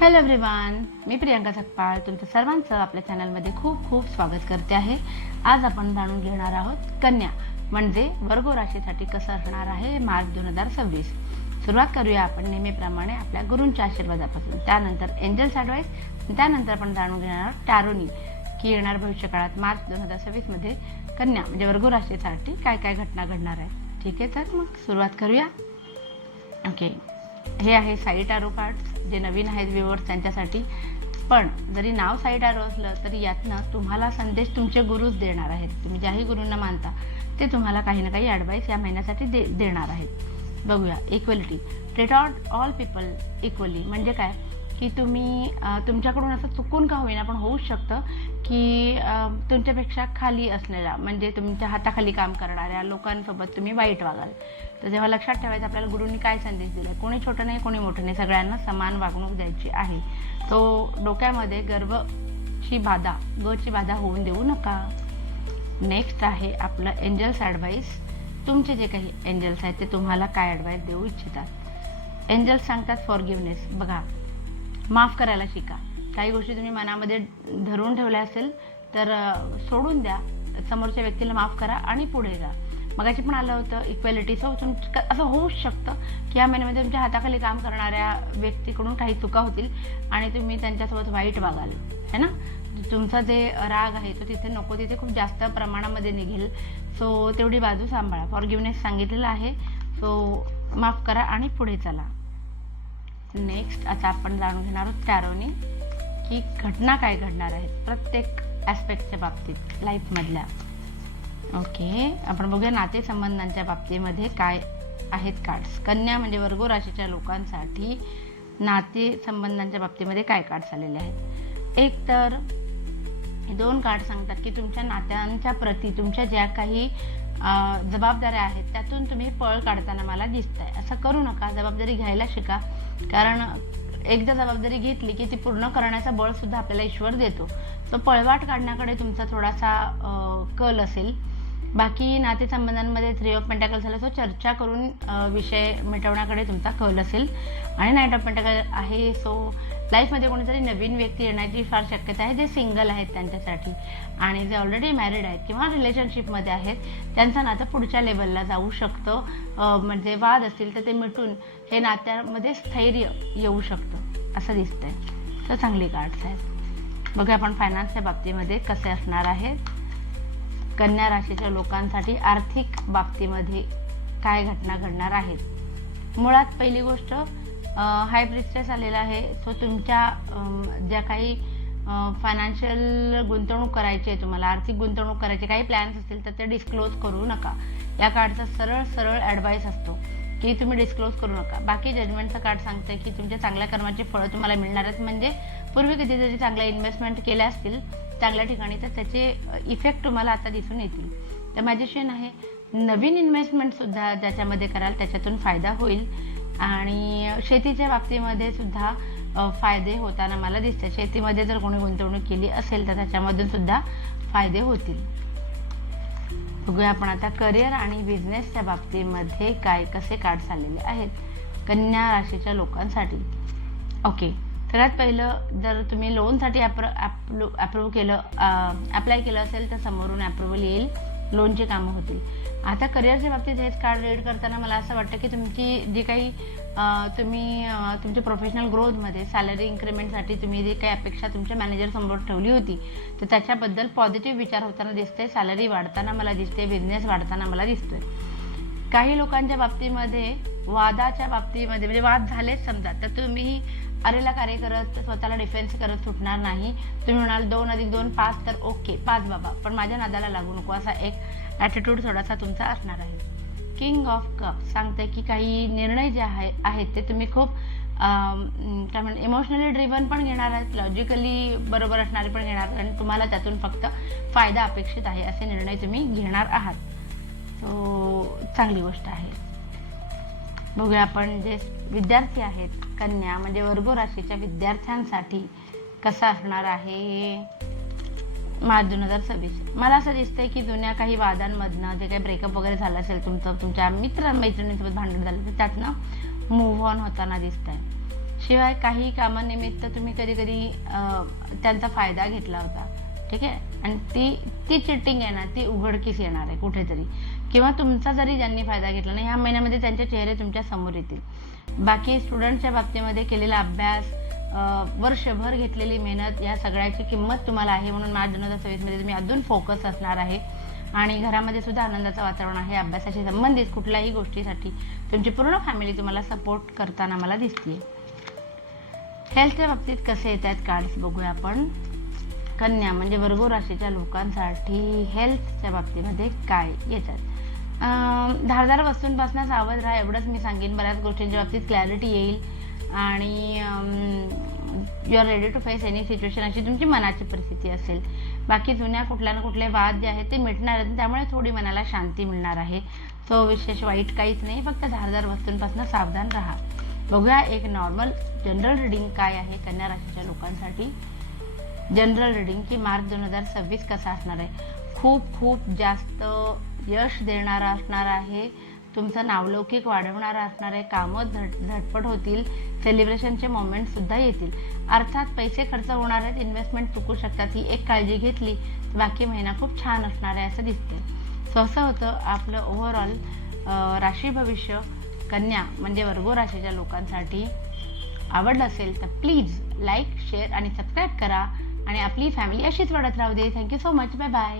Hello everyone, मी प्रियंका सकपाळ तुमचं सर्वांचं आपल्या चॅनलमध्ये खूप खूप स्वागत करते आहे. आज आपण जाणून घेणार आहोत कन्या म्हणजे वर्ग राशीसाठी कसं असणार आहे मार्च 2026. सुरुवात करूया आपण नेहमीप्रमाणे आपल्या गुरूंच्या आशीर्वादापासून, त्यानंतर एंजल्स ॲडवाइस, त्यानंतर आपण जाणून घेणार आहोत टॅरोनी की येणार भविष्य काळात मार्च 2026 मध्ये कन्या म्हणजे वर्ग राशीसाठी काय काय घटना घडणार आहे. ठीक आहे, तर मग सुरुवात करूया. ओके, हे आहे साई टॅरो कार्ड्स. जे नवीन आहेत व्ह्यूअर्स त्यांच्यासाठी, पण जरी नाव साई टॅरो असलं तरी यातनं तुम्हाला संदेश तुमचे गुरुच देणार आहेत. तुम्ही ज्याही गुरूंना मानता ते तुम्हाला काही ना काही ॲडवाईस या महिन्यासाठी देणार आहेत. बघूया. Equality, treat all people equally म्हणजे काय की तुम्ही तुमच्याकडून असं चुकून का होईना पण होऊच शकतं की तुमच्यापेक्षा खाली असणाऱ्या म्हणजे तुमच्या हाताखाली काम करणाऱ्या लोकांसोबत तुम्ही वाईट वागाल. तर जेव्हा लक्षात ठेवायचं आपल्याला गुरूंनी काय संदेश दिला, कोणी छोटं नाही कोणी मोठं नाही, सगळ्यांना समान वागणूक द्यायची आहे. तो डोक्यामध्ये गर्वची बाधा गची बाधा होऊन देऊ नका. नेक्स्ट आहे आपलं एंजल्स ॲडवाईस. तुमचे जे काही एंजल्स आहेत ते तुम्हाला काय ॲडवाईस देऊ इच्छितात. एंजल्स सांगतात फॉरगिव्हनेस. बघा, माफ करायला शिका. काही गोष्टी तुम्ही मनामध्ये धरून ठेवल्या असेल तर सोडून द्या, समोरच्या व्यक्तीला माफ करा आणि पुढे जा. मगाशी पण आलं होतं इक्वॅलिटी. सो असं होऊच शकतं की या महिन्यामध्ये तुमच्या हाताखाली काम करणाऱ्या व्यक्तीकडून काही चुका होतील आणि तुम्ही त्यांच्यासोबत वाईट वागाल, है ना. तुमचा जे राग आहे तो तिथे नको तिथे खूप जास्त प्रमाणामध्ये निघेल. सो तेवढी बाजू सांभाळा. फॉरगिव्हनेस सांगितलेलं आहे. सो माफ करा आणि पुढे चला. नेक्स्ट आता आपण जाणून घेणार आहोत टॅरोनी की घटना काय घडणार आहेत प्रत्येक ॲस्पेक्टच्या बाबतीत लाईफमधल्या. ओके, आपण बघूया नातेसंबंधांच्या बाबतीमध्ये काय आहेत कार्ड्स. कन्या म्हणजे वर्ग राशीच्या लोकांसाठी नातेसंबंधांच्या बाबतीमध्ये काय कार्ड्स आलेले आहेत. एक तर 2 कार्ड सांगतात की तुमच्या नात्यांच्या प्रती तुमच्या ज्या काही जबाबदाऱ्या आहेत त्यातून तुम्ही पळ काढताना मला दिसत आहे. असं करू नका, जबाबदारी घ्यायला शिका. कारण एकदा जबाबदारी घेतली की ती पूर्ण करण्याचा बळ सुद्धा आपल्याला ईश्वर देतो. तो पळवाट काढण्याकडे तुमचा थोडासा कल असेल. बाकी नातेसंबंधांमध्ये 3 ऑफ पेंटॅकल झालं, सो चर्चा करून विषय मिटवण्याकडे तुमचा कल असेल. आणि 9 ऑफ पेंटॅकल आहे. सो लाईफमध्ये कोणीतरी नवीन व्यक्ती येण्याची फार शक्यता आहे. जे सिंगल आहेत त्यांच्यासाठी, आणि जे ऑलरेडी मॅरिड आहेत किंवा रिलेशनशिपमध्ये आहेत त्यांचं नातं पुढच्या लेवलला जाऊ शकतं. म्हणजे वाद असतील तर ते मिटून हे नात्यामध्ये स्थैर्य येऊ शकतं असं दिसतंय. तर चांगली कार्ड्स आहेत. बघूया आपण फायनान्सच्या बाबतीमध्ये कसे असणार आहेत. कन्या राशीच्या लोकांसाठी आर्थिक बाबतीमध्ये काय घटना घडणार आहेत. मुळात पहिली गोष्ट हाय प्रिस्टेस आलेला आहे. सो तुमच्या ज्या काही फायनान्शियल गुंतवणूक करायची आहे, तुम्हाला आर्थिक गुंतवणूक करायची काही प्लॅन्स असतील तर ते डिस्क्लोज करू नका. या कार्डचा सरळ सरळ ॲडवाईस असतो की तुम्ही डिस्क्लोज करू नका. बाकी जजमेंटचं कार्ड सांगतं की तुमच्या चांगल्या कर्माची फळं तुम्हाला मिळणारच. म्हणजे पूर्वी कधीतरी चांगल्या इन्व्हेस्टमेंट केल्या असतील चांगल्या ठिकाणी तर त्याचे इफेक्ट तुम्हाला आता दिसून येतील. तर मॅजिशियन आहे. नवीन इन्व्हेस्टमेंटसुद्धा ज्याच्यामध्ये कराल त्याच्यातून फायदा होईल. आणि शेतीच्या बाबतीमध्ये सुद्धा फायदे होताना मला दिसते. शेतीमध्ये जर कोणी गुंतवणूक केली असेल तर त्याच्यामधून सुद्धा फायदे होतील. बघूया आपण आता करिअर आणि बिझनेसच्या बाबतीमध्ये काय कसे कार्ड्स आलेले आहेत कन्या राशीच्या लोकांसाठी. ओके, सगळ्यात पहिलं जर तुम्ही लोनसाठी अप्रूव्ह केलं अप्लाय केलं असेल तर समोरून अप्रुव्हल येईल, लोनची कामं होतील. आता करिअरच्या बाबतीत हेच कार्ड रीड करताना मला असं वाटतं की तुमची जी काही तुम्ही तुमच्या प्रोफेशनल ग्रोथमध्ये सॅलरी इन्क्रीमेंटसाठी तुम्ही जी काही अपेक्षा तुमच्या मॅनेजरसमोर ठेवली होती तर त्याच्याबद्दल पॉझिटिव्ह विचार होताना दिसते. सॅलरी वाढताना मला दिसते, बिझनेस वाढताना मला दिसतोय. काही लोकांच्या बाबतीमध्ये वादाच्या बाबतीमध्ये म्हणजे वाद झालेच समजा तर तुम्ही अरेला कार्य करत स्वतःला डिफेन्स करत सुटणार नाही. तुम्ही म्हणाल 2 + 2 5 तर ओके 5 बाबा, पण माझ्या नादाला लागू नको असा एक ॲटिट्यूड थोडासा तुमचा असणार आहे. किंग ऑफ कप सांगते की काही निर्णय जे आहेत ते तुम्ही खूप काय म्हणतात इमोशनली ड्रिव्हन पण घेणार आहात, लॉजिकली बरोबर असणारे पण घेणार, कारण तुम्हाला त्यातून फक्त फायदा अपेक्षित आहे असे निर्णय तुम्ही घेणार आहात. सो चांगली गोष्ट आहे. बघूया आपण जे विद्यार्थी आहेत कन्या म्हणजे वर्ग राशीच्या विद्यार्थ्यांसाठी कसं असणार आहे मार्च 2026. मला असं दिसतंय की जुन्या काही वादांमधनं जे काही ब्रेकअप वगैरे झालं असेल तुमचं, तुमच्या मित्र मैत्रिणींसोबत भांडण झालं तर त्यातनं मूव्ह ऑन होताना दिसतंय. शिवाय काही कामानिमित्त तुम्ही कधी कधी त्यांचा फायदा घेतला होता, ठीक आहे, आणि ती चिटिंग आहे ना, ती उघडकीस येणार आहे कुठेतरी, किंवा तुमचा जरी ज्यांनी फायदा घेतला नाही, ह्या महिन्यामध्ये त्यांचे चेहरे तुमच्या समोर येतील. बाकी स्टुडंटच्या बाबतीमध्ये केलेला अभ्यास, वर्षभर घेतलेली मेहनत, या सगळ्याची किंमत तुम्हाला आहे. म्हणून मार्च 2024 मध्ये तुम्ही अजून फोकस असणार आहे आणि घरामध्ये सुद्धा आनंदाचं वातावरण आहे. अभ्यासाशी संबंधित कुठल्याही गोष्टीसाठी तुमची पूर्ण फॅमिली तुम्हाला सपोर्ट करताना मला दिसते. हेल्थच्या बाबतीत कसे येत आहेत कार्ड्स बघूया आपण. कन्या म्हणजे वर्ग राशीच्या लोकांसाठी हेल्थच्या बाबतीमध्ये काय येतात. धारदार वस्तूंपासून सावध राहा, एवढंच मी सांगेन. बऱ्याच गोष्टींच्या बाबतीत क्लॅरिटी येईल आणि you are ready to face any situation, अशी तुमची मनाची परिस्थिती असेल. बाकी जुन्या कुठल्या ना कुठले वाद जे आहेत ते मिटणार आहेत, त्यामुळे थोडी मनाला शांती मिळणार आहे. सो विशेष वाईट काहीच नाही, फक्त धारदार वस्तूंपासून सावधान राहा. बघूया एक नॉर्मल जनरल रिडिंग काय आहे कन्या राशीच्या लोकांसाठी. जनरल रिडिंग की मार्च 2026 कसा असणार आहे. खूप जास्त यश देणारा असणार आहे, तुमचं नावलौकिक वाढवणारा असणार आहे. कामं झटपट होतील, सेलिब्रेशनचे मोमेंट सुद्धा येतील. अर्थात पैसे खर्च होणार आहेत, इन्व्हेस्टमेंट चुकू शकतात. ही एक काळजी घेतली तर बाकी महिना खूप छान असणार आहे असं दिसते. सो असं होतं आपलं ओव्हरऑल राशी भविष्य कन्या म्हणजे वर्ग राशीच्या लोकांसाठी. आवडलं असेल तर प्लीज लाईक, शेअर आणि सबस्क्राईब करा आणि आपली फॅमिली अशीच वाढत राहू दे. Thank you so much. Bye bye.